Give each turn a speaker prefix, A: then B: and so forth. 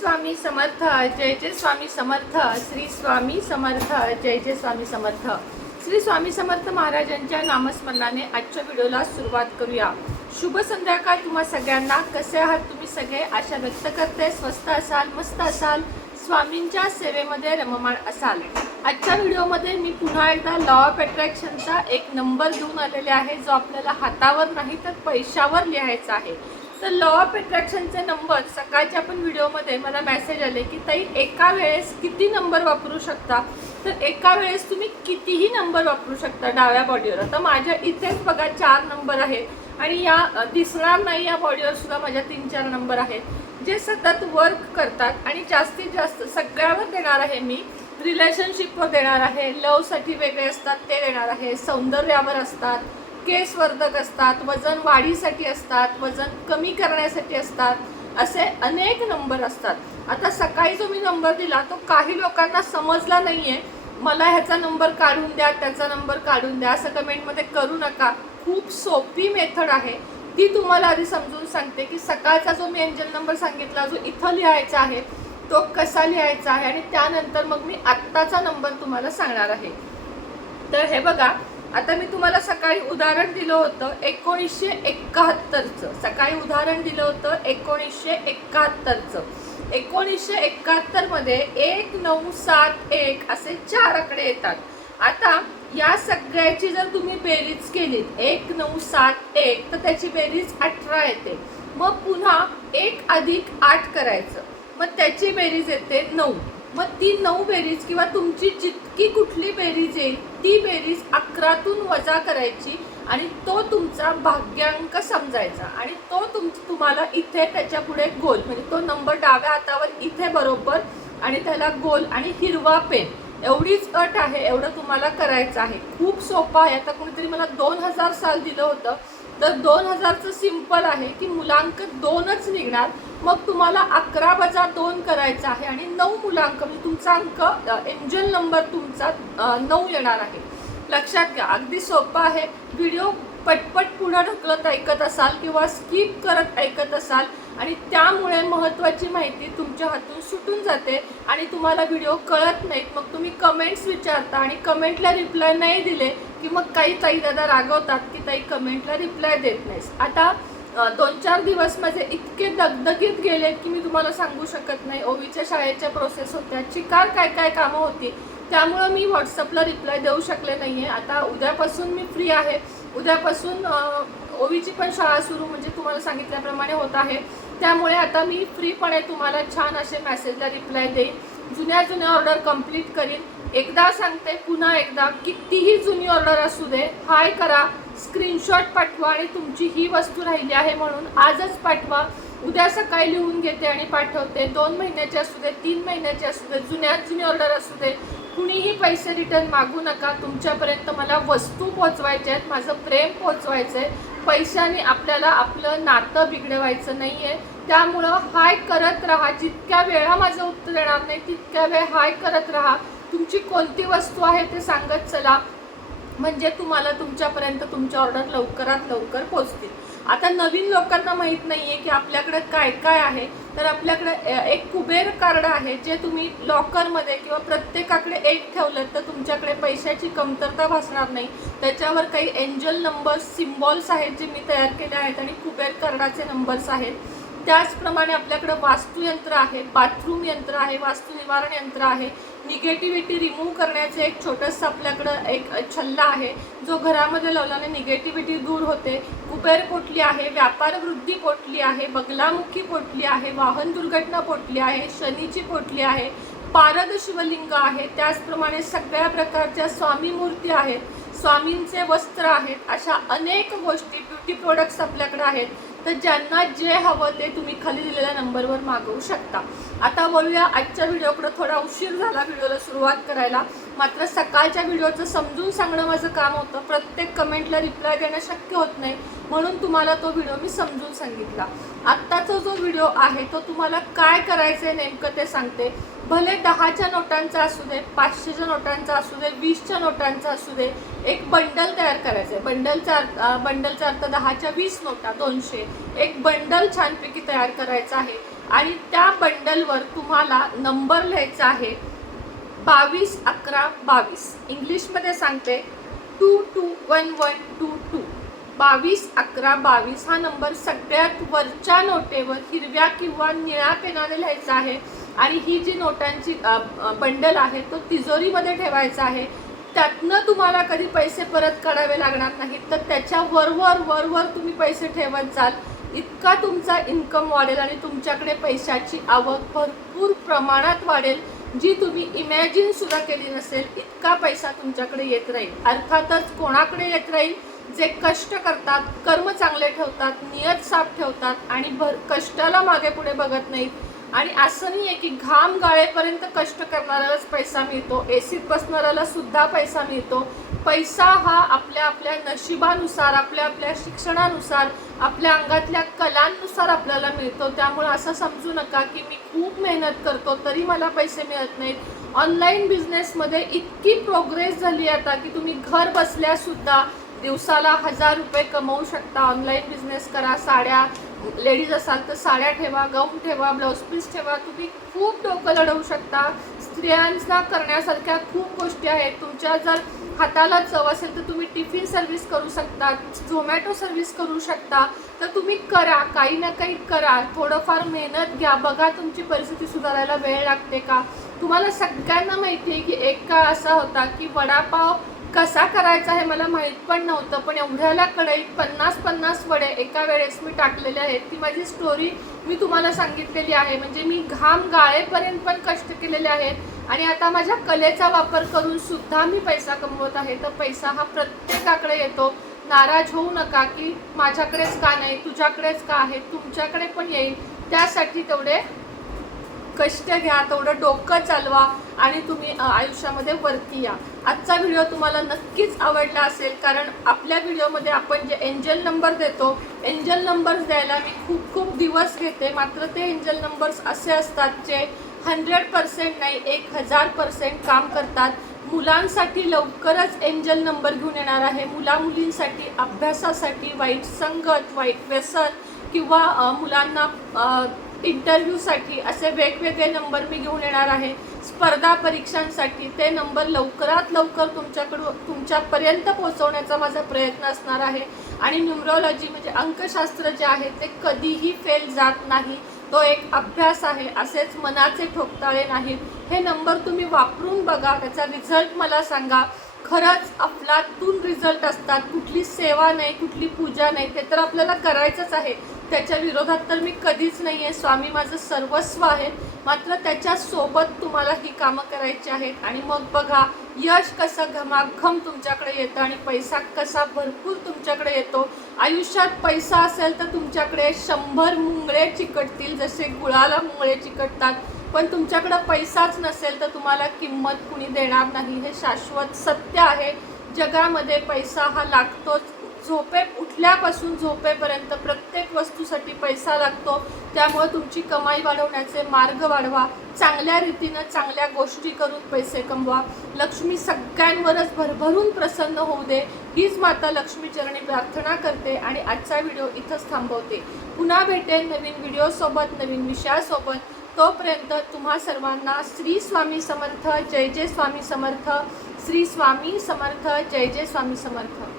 A: स्वामी समर्थ जय जय स्वामी समर्थ श्री स्वामी समर्थ जय जय स्वामी समर्थ. श्री स्वामी समर्थ महाराजांच्या नामस्मरणाने आजच्या व्हिडिओला सुरुवात करूया. शुभ संध्याकाळ तुम्हा सगळ्यांना. कसे आहात तुम्ही सगळे? आशा व्यक्त करते. स्वस्त असाल मस्त असाल. स्वामींच्या सेवेमध्ये रममाण असाल. आजच्या व्हिडिओमध्ये मी पुन्हा एकदा लॉ ऑफ अट्रॅक्शनचा एक नंबर घेऊन आलेले आहे जो आपल्याला हातावर नाही तर पैशावर लिहायचा आहे. तर लॉ ऑफ अट्रॅक्शनचे नंबर सकाळच्या पण व्हिडिओमध्ये मला मेसेज आले की ताई एका वेळेस किती नंबर वापरू शकता? तर एका वेळेस तुम्ही कितीही नंबर वापरू शकता डाव्या बॉडीवर आता माझ्या इथेच बघा चार नंबर आहेत. आणि या दिसणार नाही या बॉडीवर सुद्धा माझ्या तीन चार नंबर आहेत. जे सतत वर्क करतात आणि जास्तीत जास्त सगळ्यावर देणार आहे मी. रिलेशनशिपवर देणार आहे. लवसाठी वेगळे असतात ते देणार आहे. सौंदर्यावर असतात. केसवर्धक असतात वजन वाढीसाठी असतात वजन कमी करण्यासाठी असतात असे अनेक नंबर असतात. आता सकाळी जो मी नंबर दिला तो काही लोकांना समजला नाही आहे मला ह्याचा नंबर काढून द्या त्याचा नंबर काढून द्या असं कमेंटमध्ये करू नका. खूप सोपी मेथड आहे. ती तुम्हाला आधी समजून सांगते की सकाळचा जो मी एंजल नंबर सांगितला जो इथं लिहायचा आहे तो कसा लिहायचा आहे आणि त्यानंतर मग मी आत्ताचा नंबर तुम्हाला सांगणार आहे. तर हे बघा आता मी तुम्हाला सकाळी उदाहरण दिलं होतं एकोणीसशे एकाहत्तरचं. सकाळी उदाहरण दिलं होतं एकोणीसशे एकाहत्तरचं. एकोणीसशे एकाहत्तरमध्ये एक नऊ सात एक असे चार आकडे येतात. आता या सगळ्याची जर तुम्ही बेरीज केलीत एक नऊ सात एक तर त्याची बेरीज अठरा येते. मग पुन्हा एक अधिक आठ करायचं. मग त्याची बेरीज येते नऊ. मग ती नऊ बेरीज किंवा तुमची जितकी कुठली बेरीज येईल ती बेरीज अकरातून वजा करायची आणि तो तुमचा भाग्यांक समजायचा. आणि तो तुम तुम्हाला इथे त्याच्या पुढे गोल म्हणजे तो नंबर डाव्या हातावर इथे बरोबर आणि त्याला गोल आणि हिरवा पेन एवढीच अट आहे एवढं तुम्हाला करायचं आहे. खूप सोपं आहे. आता कुणीतरी मला दोन हजार साल दिलं होतं. तर दोन हजारचं सिंपल आहे की मुलांक दोनच निघणार. मग तुम्हाला अकरा वजा दोन करायचं आहे आणि नऊ मुलांक म्हणजे तुमचा अंक एंजल नंबर तुमचा नऊ येणार आहे. लक्षात घ्या अगदी सोपं आहे. व्हिडिओ पटपट पुन्हा ढकलत ऐकत असाल किंवा स्किप करत ऐकत असाल आणि त्यामुळे महत्त्वाची माहिती तुमच्या हातून सुटून जाते आणि तुम्हाला व्हिडिओ कळत नाहीत. मग तुम्ही कमेंट्स विचारता आणि कमेंटला रिप्लाय नाही दिले की मग काही ताई दादा रागवतात की ताई कमेंटला रिप्लाय देत नाहीस. आता दोन चार दिवस माझे इतके दगदगीत गेले की मी तुम्हाला सांगू शकत नाही. ओवीच्या शाळेच्या प्रोसेस होत्या चिकार काय काय कामं होती त्यामुळं मी व्हॉट्सअपला रिप्लाय देऊ शकले नाही आहे आता उद्यापासून मी फ्री आहे. उद्यापासून ओवीची पण शाळा सुरू म्हणजे तुम्हाला सांगितल्याप्रमाणे होत आहे. त्यामुळे आता मी फ्रीपणे तुम्हाला छान असे मॅसेजला रिप्लाय देईन. जुन्या जुन्या ऑर्डर कंप्लीट करीन. एकदा सांगते पुन्हा एकदा. कितीही जुनी ऑर्डर असू दे हाय करा. स्क्रीनशॉट पाठवा आणि तुमची ही वस्तू राहिली आहे म्हणून आजच पाठवा. उद्या सकाळी लिहून घेते आणि पाठवते. दोन महिन्याचे असू दे तीन महिन्याचे असू दे जुन्यात जुनी ऑर्डर असू दे. कुणीही पैसे रिटर्न मागू नका. तुमच्यापर्यंत मला वस्तू पोचवायच्या आहेत माझं प्रेम पोचवायचं आहे. पैशाने आपल्याला आपलं नातं बिघडवायचं नाही आहे त्यामुळं हाय करत राहा. जितक्या वेळा माझं उत्तर येणार नाही तितक्या वेळ हाय करत राहा. तुमची कोणती वस्तू आहे ते सांगत चला. म्हणजे तुम्हाला तुमच्यापर्यंत तुमची ऑर्डर लवकरात लवकर पोहोचतील. आता नवीन लोकांना माहीत नाही आहे की आपल्याकडे काय काय आहे. तर आपल्याकडे एक कुबेर कार्ड आहे जे तुम्ही लॉकरमध्ये किंवा प्रत्येकाकडे एक ठेवलं तर तुमच्याकडे पैशाची कमतरता भासणार नाही. त्याच्यावर काही एंजल नंबर्स सिम्बॉल्स आहेत जे मी तयार केले आहेत आणि कुबेर कार्डाचे नंबर्स आहेत. त्याचप्रमाणे आपल्याकडं वास्तुयंत्र आहे बाथरूम यंत्र आहे वास्तुनिवारण यंत्र आहे निगेटिव्हिटी रिमूव्ह करण्याचे एक छोटंसं आपल्याकडं एक छल्ला आहे. जो घरामध्ये लावल्याने निगेटिव्हिटी दूर होते. कुबेर पोटली आहे व्यापार वृद्धी पोटली आहे बगलामुखी पोटली आहे वाहन दुर्घटना पोटली आहे शनीची पोटली आहे पारद शिवलिंग आहे. त्याचप्रमाणे सगळ्या प्रकारच्या स्वामी मूर्ती आहेत. स्वामींचे वस्त्र आहेत. अशा अनेक गोष्टी ब्युटी प्रोडक्ट्स आपल्याकडे आहेत. तर ज्यांना जे हवं ते तुम्ही खाली दिलेल्या नंबरवर मागवू शकता. आता बोलूया आजच्या व्हिडिओकडे थोडा उशीर झाला व्हिडिओला सुरुवात करायला. मात्र सकाळच्या व्हिडिओचं समजून सांगणं माझं काम होतं. प्रत्येक कमेंटला रिप्लाय देणं शक्य होत नाही म्हणून तुम्हाला तो व्हिडिओ मी समजून सांगितला. आत्ताचा जो व्हिडिओ आहे तो तुम्हाला काय करायचं आहे नेमकं ते सांगते. भले दहाच्या नोटांचा असू दे पाचशेच्या नोटांचा असू दे वीसच्या नोटांचा असू दे एक बंडल तयार करायचं आहे बंडलचा अर्थ बंडलचा अर्थ दहाच्या वीस नोटा दोनशे. एक बंडल छानपैकी तयार करायचं आहे. आणि त्या बंडलवर तुम्हाला नंबर लिहायचा आहे. बावीस अकरा बावीस. इंग्लिशमध्ये सांगते two two one one two two बावीस अकरा बावीस हा नंबर सगळ्यात वरच्या नोटेवर हिरव्या किंवा निळ्या पेनाने लिहायचा आहे. आणि ही जी नोटांची बंडल आहे तो तिजोरीमध्ये ठेवायचा आहे. त्यातनं तुम्हाला कधी पैसे परत काढावे लागणार नाहीत. तर त्याच्या वरवर वरवर तुम्ही पैसे ठेवत जाल. इतका तुमचा इन्कम वाढेल आणि तुमच्याकडे पैशाची आवक भरपूर प्रमाणात वाढेल. जी तुम्ही इमॅजिन सुद्धा केली नसेल इतका पैसा तुमच्याकडे येत राहील. अर्थातच कोणाकडे येत राहील? जे कष्ट करतात कर्म चांगले ठेवतात नियत साफ ठेवतात आणि भर कष्टाला मागे पुढे बघत नाहीत. आणि असं नाही आहे की घाम गाळेपर्यंत कष्ट करणाऱ्यालाच पैसा मिळतो एसीत बसणाऱ्याला सुद्धा पैसा मिळतो. पैसा हा आपल्या आपल्या नशिबानुसार आपल्या आपल्या शिक्षणानुसार आपल्या अंगातल्या कलांनुसार आपल्याला मिळतो. त्यामुळे असं समजू नका की मी खूप मेहनत करतो तरी मला पैसे मिळत नाहीत. ऑनलाईन बिझनेसमध्ये इतकी प्रोग्रेस झाली आता की तुम्ही घर बसल्यासुद्धा दिवसाला हजार रुपये कमवू शकता. ऑनलाईन बिझनेस करा साड्या लेडीज असाल तर साड्या ठेवा गाऊन ठेवा ब्लाऊज पीस ठेवा. तुम्ही खूप डोकं लढवू शकता. स्त्रियांना करण्यासारख्या खूप गोष्टी आहेत. तुमच्या जर हाताला चव असेल तर तुम्ही टिफिन सर्व्हिस करू शकता झोमॅटो सर्व्हिस करू शकता. तर तुम्ही करा काही ना काही करा. थोडंफार मेहनत घ्या. बघा तुमची परिस्थिती सुधारायला वेळ लागते का? तुम्हाला सगळ्यांना माहिती आहे की एक काळ असा होता की वडापाव कसा करायचा हे मला माहीत पण नव्हतं पण एवढ्याला कढईत पन्नास पन्नास वडे एका वेळेस मी टाकलेले आहेत. ती माझी स्टोरी मी तुम्हाला सांगितलेली आहे. म्हणजे मी घाम गाळेपर्यंत पण कष्ट केलेले आहेत. आणि आता माझ्या कलेचा वापर करून सुद्धा मी पैसा कमवत आहे. तर पैसा हा प्रत्येकाकडे येतो. नाराज होऊ नका की माझ्याकडेच का नाही तुझ्याकडेच का आहे तुमच्याकडे पण येईल. त्यासाठी तेवढे कष्ट घ्या तेवढं डोकं चालवा आणि तुम्ही आयुष्यामध्ये वरती या. आजचा व्हिडिओ तुम्हाला नक्कीच आवडला असेल कारण आपल्या व्हिडिओमध्ये आपण जे एंजल नंबर देतो एंजल नंबर्स द्यायला मी खूप खूप दिवस घेते. मात्र ते एंजल नंबर्स असे असतात जे हंड्रेड पर्सेंट नाही एक हजार पर्सेंट काम करतात. मुलांसाठी लवकरच एंजल नंबर घेऊन येणार आहे. मुला मुलींसाठी अभ्यासासाठी वाईट संगत वाईट व्यसन किंवा मुलांना इंटरव्ह्यूसाठी असे वेगवेगळे नंबर मी घेऊन येणार आहे. स्पर्धा परीक्षांसाठी ते नंबर लवकरात लवकर तुमच्याकडून तुमच्यापर्यंत पोहोचवण्याचा माझा प्रयत्न असणार आहे. आणि न्यूमरॉलॉजी म्हणजे अंकशास्त्र जे आहे ते कधीही फेल जात नाही. तो एक अभ्यास आहे असेच मनाचे ठोकताळे नाहीत. हे नंबर तुम्ही वापरून बघा त्याचा रिझल्ट मला सांगा. खरंच अफलातून रिझल्ट असतात. कुठली सेवा नाही कुठली पूजा नाही ते तर आपल्याला करायचंच आहे. त्याच्या विरोधात तर मी कधीच नाही आहे स्वामी माझं सर्वस्व आहे. मात्र त्याच्यासोबत तुम्हाला ही कामं करायची आहेत. आणि मग बघा यश कसं घमाघम तुमच्याकडे येतं आणि पैसा कसा भरपूर तुमच्याकडे येतो. आयुष्यात पैसा असेल तर तुमच्याकडे शंभर मुंगळे चिकटतील. जसे गुळाला मुंगळे चिकटतात. पण तुमच्याकडं पैसाच नसेल तर तुम्हाला किंमत कुणी देणार नाही. हे शाश्वत सत्य आहे. जगामध्ये पैसा हा लागतोच. झोपे उठल्यापासून झोपेपर्यंत प्रत्येक वस्तूसाठी पैसा लागतो. त्यामुळे तुमची कमाई वाढवण्याचे मार्ग वाढवा. चांगल्या रीतीनं चांगल्या गोष्टी करून पैसे कमवा. लक्ष्मी सगळ्यांवरच भरभरून प्रसन्न होऊ दे. हीच माता लक्ष्मीचरणी प्रार्थना करते आणि आजचा व्हिडिओ इथंच थांबवते. पुन्हा भेटेन नवीन व्हिडिओसोबत नवीन विषयासोबत. तोपर्यंत तुम्हा सर्वांना श्री स्वामी समर्थ जय जय स्वामी समर्थ श्री स्वामी समर्थ जय जय स्वामी समर्थ.